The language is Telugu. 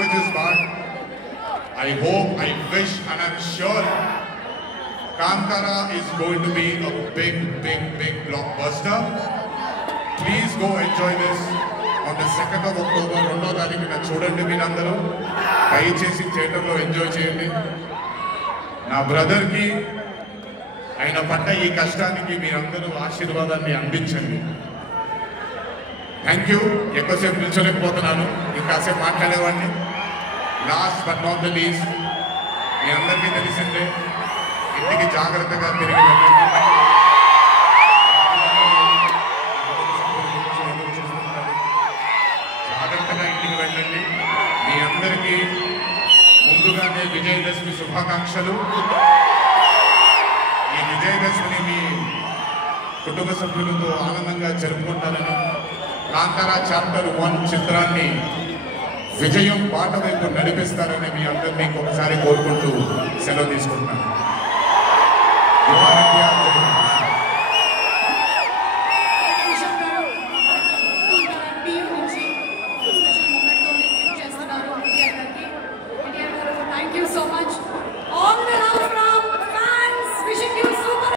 language is bad. I hope, I wish, and I'm sure Kantara is going to be a big blockbuster. Please go enjoy this on the 2nd of October. 2వ తారీఖున చూడండి మీరందరూ. దయచేసి థియేటర్లో ఎంజాయ్ చేయండి. నా బ్రదర్కి ఆయన పడ్డ ఈ కష్టానికి మీరందరూ ఆశీర్వాదాన్ని అందించండి. Thank you. ఎక్కువసేపు నిల్చోలేకపోతున్నాను, ఇంకాసేపు మాట్లాడేవాడిని. Last but not the least, మీ అందరికీ తెలిసిందే, ఇంటికి జాగ్రత్తగా తిరిగి వెళ్ళండి. జాగ్రత్తగా ఇంటికి వెళ్ళండి. మీ అందరికీ ముందుగానే విజయదశమి శుభాకాంక్షలు. ఈ విజయదశమిని మీ కుటుంబ సభ్యులతో ఆనందంగా జరుపుకుంటారని, కాంతారా చాప్టర్ 1 చిత్రాన్ని విజయం బాట వైపు నడిపిస్తారని మీ అందరినీ ఒకసారి కోరుకుంటూ సెలవు తీసుకుంటున్నాను.